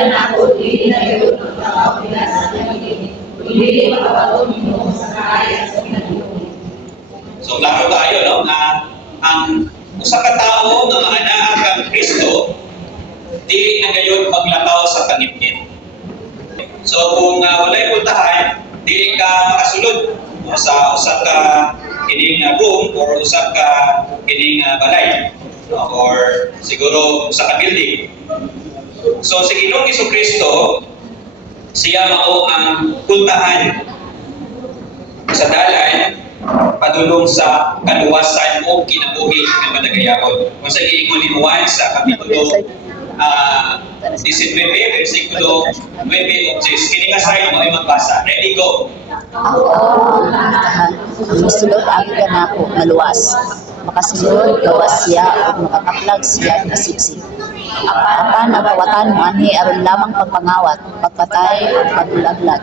panakot, hindi na yun ang pagkakapilas sa nagiging, hindi makapatong mo sa kahit sa pinagulong. So, klaro tayo, no? Na ang usa ka tao nga maanaa kang Kristo, dili na gayon maglakaw sa pangitngit. So, kung walay pultahan, dili ka makasulod sa usa ka kining room or usa ka kining balay, no? Or siguro usa ka building. So, si Ginoong Jesucristo, siya mao ang pultahan sa dalan padulong sa kaluwasan o kinabuhi ng madagayahon. Kung sa giingon ni Juan sa kapitulo 19, versikulo 9 of 10. Kini nga sa'yo mo ay magbasa. Ready, go! Ako ang pultahan, ang masulod ang ganako maluwas. Makasulod gawas siya o makakaplag siya kasiksik. Apan nagawatan mo ani aron lamang pagpangawat, pagpatay o pagulaglag.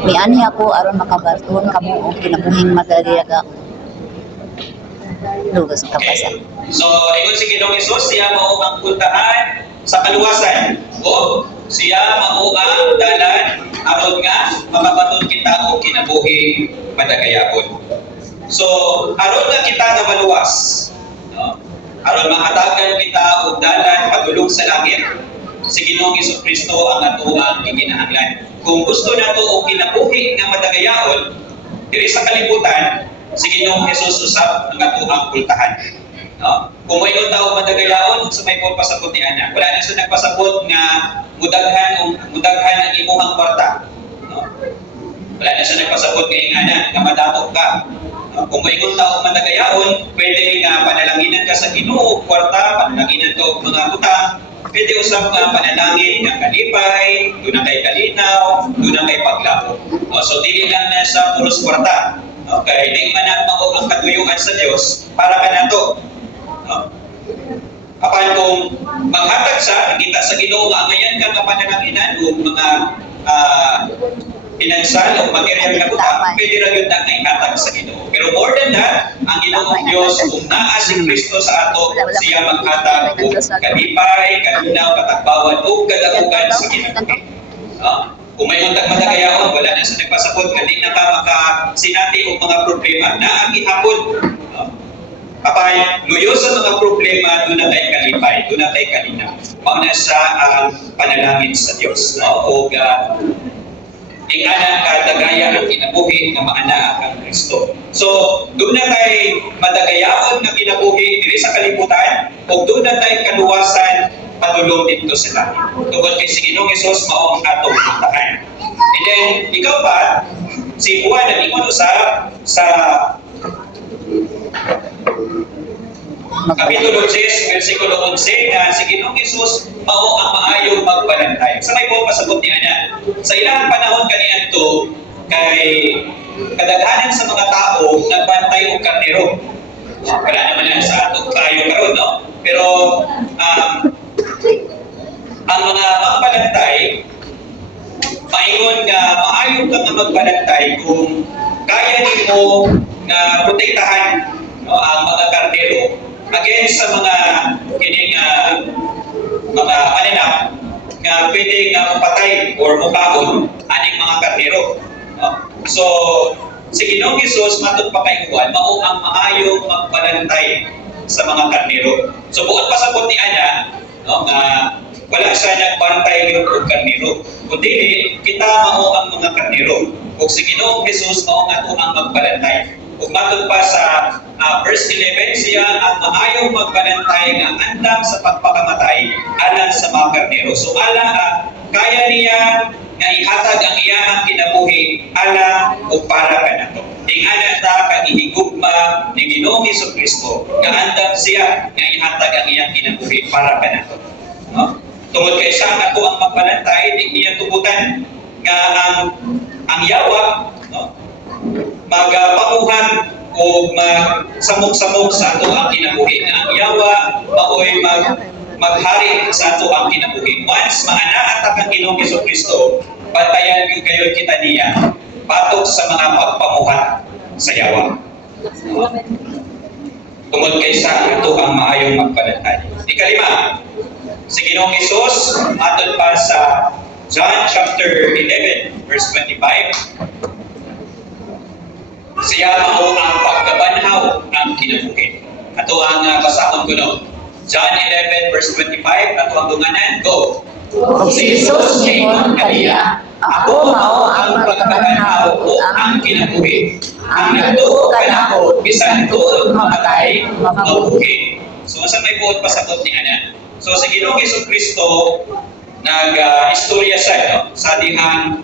Miani ako aron makabarton kamo og kinabuhing madaliaga. Lugas ka pa sa. So, ingon si Ginoong Hesus, siya mao ang pultahan sa kaluwasan. O siya mao ang dalan aron nga makabaton kita og kinabuhing madagayahon. So, aron nga kita nga maluwas, no? Aron mahatagan kita og dalan padulong sa langit, si Ginoong Jesucristo ang atuang gikinahanglan. Kung gusto nato og kinabuhi nga madagayahon diri sa kalibutan, si Ginoong Hesus usab ang atuang pultahan. No? Kung may tawo madagayahon sa may pasabot ni ana, wala na sa nagpasabot nga mudaghan ang imong kwarta. No? Wala na sa nagpasabot nga ana nga madatok ka. No? Kung may tawo madagayahon, pwede nga panalanginan ka sa Ginoo, kwarta, panalanginan ka og mga utang. Pwede usap nga panalangin ng kalipay, doon na kay kalinaw, doon na kay paglabo. So, dili lang na sa puros kwarta. Okay, di man na mao ang katuyuan sa Dios para ka nato. Apan kung maghatag sa kita sa Ginoo nga ngayon ka nga panalanginan o mga financial o material na utang, pwede ra yun na ihatag sa Ginoo. Pero more than that, ang Ginoong Diyos, kung naa si Kristo sa ato, siya maghatag o kalipay, kalinaw, katagbawan, o kadagugan sa kinabuhi. Kung may untag madagayahon, wala na sa nagpasabot, hindi na ka makasinati o mga problema na ang ihapon. Kapag luyo sa mga problema, doon na tayo kalipay, doon na tayo kalinaw. Mauna sa panalangin sa Diyos. O ingana kadagaya ang kinabuhi na maana ang Kristo. So, doon na tayo madagayahon na kinabuhi diri sa kalibutan o doon na tayo kaluwasan padulong dito sa langit. Tungkol kay si Ginoong Hesus mao ang atong pultahan. And then, ikaw pa, si Juan nag-ingon usab sa Kapitulo 10, versikulo 11 na si Ginoong Hesus mao ang maayong magbalantay. Sa may buong pasabot ni ana. Sa ilang panahon kaniadto kay kadaghanan sa mga tao nagbantay og karnero. Wala naman na sa ato tayo karon, no? Pero ang mga magbalantay maingon nga maayo ka nga magbalantay kung kaya nimo nga protektahan, no, ang mga karnero against sa mga kining mga mananap nga pwede nga mapatay or mukahon aning mga karnero. So, si Ginoong Hesus matod pa kay Juan, mao ang maayong magbalantay sa mga karnero. So, buot pasabot ni ana, no, nga wala siya nagbantay yun og karnero. Kundi kita mao ang mga karnero. Ug si Ginoong Hesus mao nga ang magbalantay. Ug matod pa sa verse 11, siya ang maayong magbalantay nga andam sa pagpakamatay alang sa mga karnero. So kaya niya nga ihatag ang iyang kinabuhi alang o para kanato. Ingana ta kag ihigugma ni Ginoong Jesucristo nga andam siya nga ihatag ang iyang kinabuhi para kanato. No? Tungod kay siya nga ang magbalantay, di niya tugutan nga ang yawa, no, magapamuhan o magsamok-samok sa ato ang kinabuhi na ang yawa maoy maghari sa ato ang kinabuhi. Once maanaa ta kang Ginoong Jesucristo, bantayan kayo kita niya patok sa mga pagpamuhat sa yawa. Tungod kay sa ato ang maayong magbalantay. Ikalima, Si Ginoong Hesus, matod pa sa John chapter 11, verse 25, siya mao ang pagkabanhaw ang kinabuhi. Ato ang basahon ko no. John 11, verse 25, ato ang dunganan. Go! O si Jesus ingon kaniya, ako mao ang pagkabanhaw o ang kinabuhi. Ang nagtuo kanako bisan tuod mamatay, mabuhi. So, sa may buot pasabot ni Ana. So, sa Ginoong Jesucristo, nag-istorya siya, no? Sa dihang,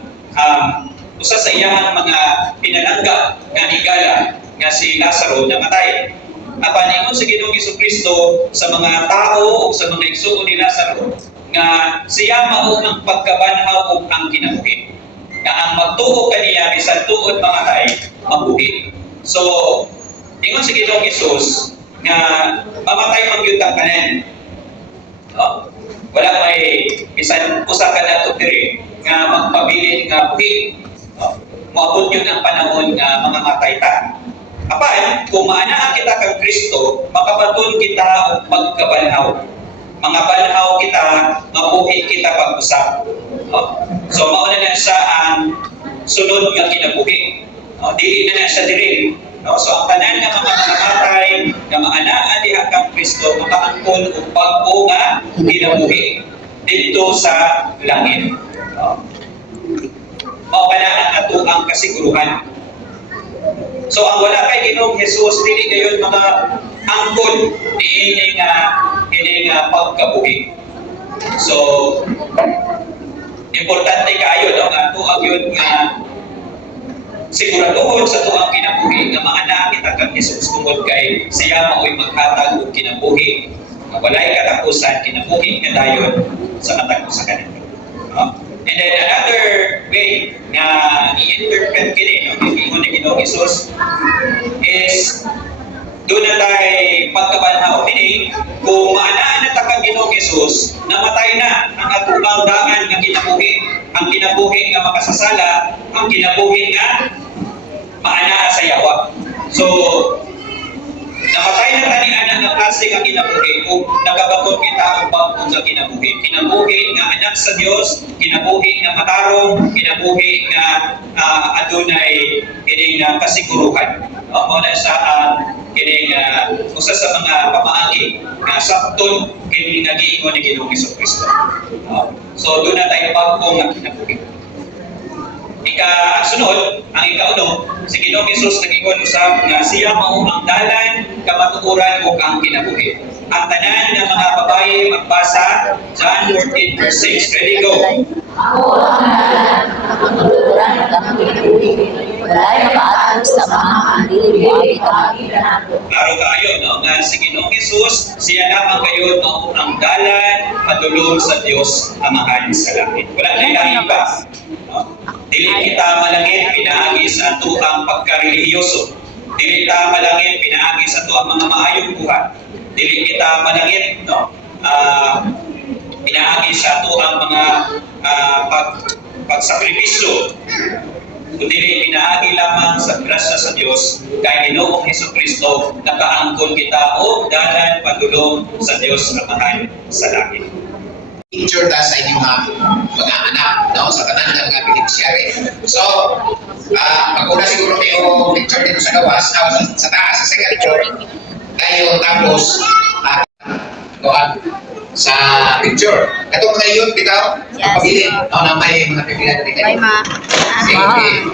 usa sa iyang mga pinalangga nga higala nga si Lazaro namatay. Apan ingon sa Ginoong Jesucristo sa mga tao o sa mga igsuon ni Lazaro nga siya mao ang pagkabanhaw ug ang kinabuhi. Nga ang magtuo kaniya bisan tuod mamatay, mabuhi. So, ingon sa Ginoong Hesus nga mamatay man gyud ang tanan. No? Wala may bisan usa ka nato diri nga magpabilin nga buhi. No? Moabot yun ang panahon nga mga matay ta. Apan, kung maanaa kita kang Kristo, makabaton kita og magkabanhaw. Mga banhaw kita, mabuhi kita pag-usap. No? So, mauna na siya ang sunod nga kinabuhi. No? Dili na siya diri. No? So, ang tanan nga mga namatay, nga maanaa diha kang Kristo, makaangkon og bag-o nga kinabuhi dito sa langit. No? Mao pa na ang ato ang kasiguruhan. So ang wala kay Ginoong Hesus dili gayon mga angkon diini nga pagkabuhi. So importante kaayo no nga tuag yun nga siguraduhon sa tuang kinabuhi nga maanaa kita kang Hesus tungod kay siya mao'y maghatag og kinabuhi. Nga walay katapusan kinabuhi nga dayon sa matag sa kanila. No? And then another way na i-interpret kini no, ingon ni Ginoong Hesus is doon na tayo pagkabanhaw. Meaning, kung maanaan na takang Ginoong Hesus, namatay na ang atong daan nga kinabuhi. Ang kinabuhi nga makasasala, ang kinabuhi nga maanaa sa yawa. So, namatay na tani anak nga klase nga kinabuhi o nakabaton kita ang bagong nga kinabuhi. Kinabuhi nga anak sa Dios, kinabuhi nga matarong, kinabuhi nga adunay kining kasiguruhan. Mao na sa kining usa sa mga pamaagi nga sakton kini nga giingon ni Ginoong Jesucristo. So doon na tayo bagong nga kinabuhi. Ikasunod, ang ikauno, si Ginoong Hesus nag-ingon usab nga siya mao ang dalan, kamatuoran ug ang kinabuhi. Ang tanan nga mga babae magbasa John 14 verse 6. Ready, go! Ako ang dalan, kamatuoran ug ang kinabuhi. Walay makaatog sa amahan, dili mo abi kanako. Klaro kaayo, no? Nga si Ginoong Hesus, siya lamang kayo mao ang dalan padulong sa Dios Amahan sa langit. Wala na ilahin pa. No? Dili kita malangit pinaagi sa ato ang pagkarelihiyoso. Dili kita malangit pinaagi sa ato ang mga maayong buhat. Dili kita malangit no pinaagi sa ato ang mga pagsakripisyo. Kundi pinaagi lamang sa grasya sa Dios kay Ginoong Jesucristo nakaangkon kita o dalan padulong sa Dios Amahan sa langit. Picture ta sa inyong mga anak no sa tanan ng mga beneficiary. So, pag-una siguro may picture dito sa gawas, sa taas sa second picture. Tayo tapos doon sa picture. Katong mga yun, bitaw, ang pabilin. No, na may mga pipilihan din kayo. Okay.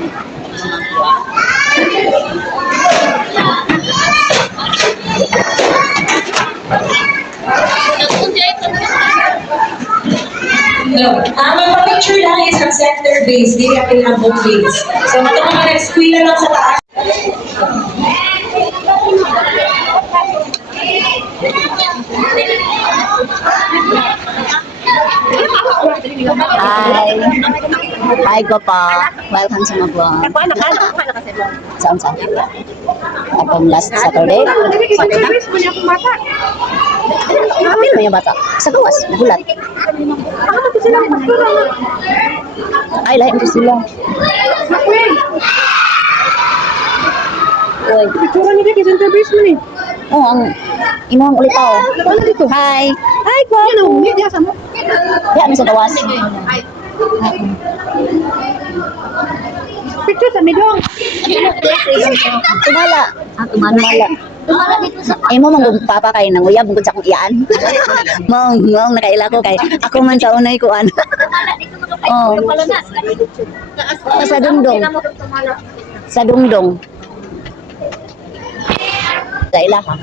No. Ang picture lang is ang center base, di natin ang home base. So, ito mga nag-squila lang sa taas. Hi Gopa, welcome sa Magwang. Saan? Atong last Saturday? Kapil mo yung bata. Sa gawas, nagulat. Ay, lahat mo sila. Uy. Picture niya kay center base mo ni. Oh, ang imong ulitaw. Ano dito? Hi. Hi, ko. Diyan sa gawas. Picture sa midong. Tumala. Tumala. Mo mong papa kay nang uyab gud sa akong iyaan. Mong nakaila ko kay ako man sa unay kuan. Oh. Sa dungdong. Sa dungdong. Kaila ka.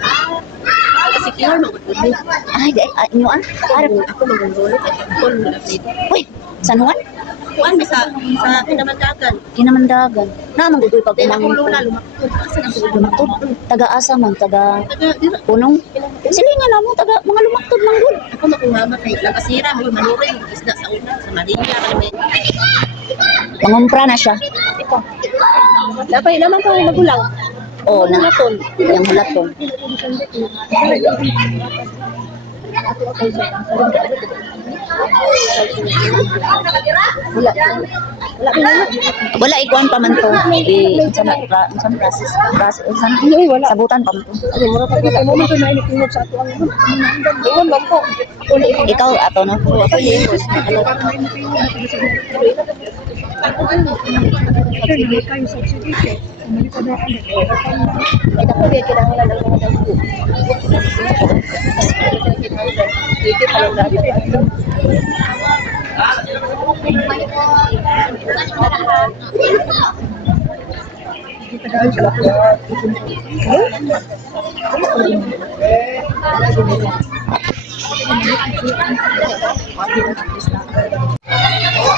Ay, inyo an. Ako magulot at tol na update. Uy, San Juan? Kuan sa Kinamandagan. Kinamandagan. Na magdugoy pag Dahil akong umangin lola ko. lumakot. Asa na ko Lumaktod. Taga asa man, taga Taga dira. punong. Silingan na mo, taga mga lumaktod man gud. Ako makuha kay nakasira mo manuring isda sa una sa Manila kami. Mangumpra na siya. Dapat naman ko magulang. Oh, na yung hulatong. Wala ikuan pa man to. Sabutan pa man to. Ikaw ato no.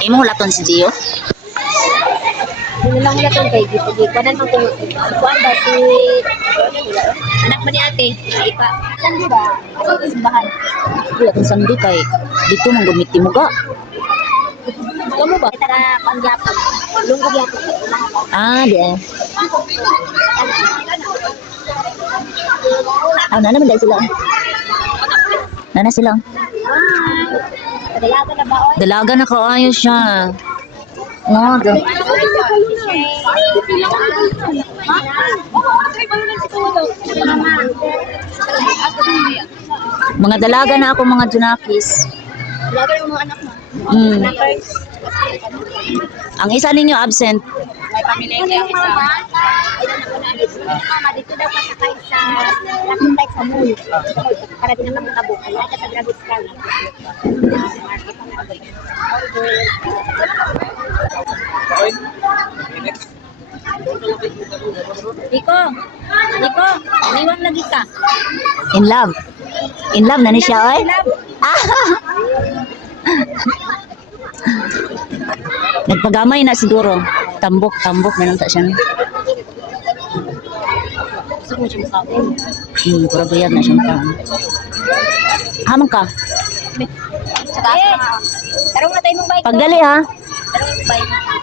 Imo laton si Gio. Hindi lang wala tong kay gitu. Kuanan ang kung kuan ba si anak ba ni ate? Ipa. San ba? Sa simbahan. Wala tong sandi kay dito man gumiti mo ga. Kamu ba? Kita pangyapon. Lunggo gyapon. Ah, di. Ah, nana man dahil sila. Nana sila. Dalaga na ba oy? Dalaga na kaayo siya. No, do. Mga dalaga na ako mga junakis. Dalaga yung mga anak mo. Mm. Ang isa ninyo absent. May pamilya yung isa. Mama, dito daw kasakay sa lakitay sa mall. Para din naman matabok. Ay, sa Dragos Kali. Niko, iniwan lagi ka. In love. In love na ni siya, oy. Nagpagamay na siguro. Tambok na lang ta siya. Gusto mo siya makapon. Pura bayad na siya pa. Hamon ka. Sa taas na. Tarong na tayo mong bike. Pagdali ha. Tarong yung bike.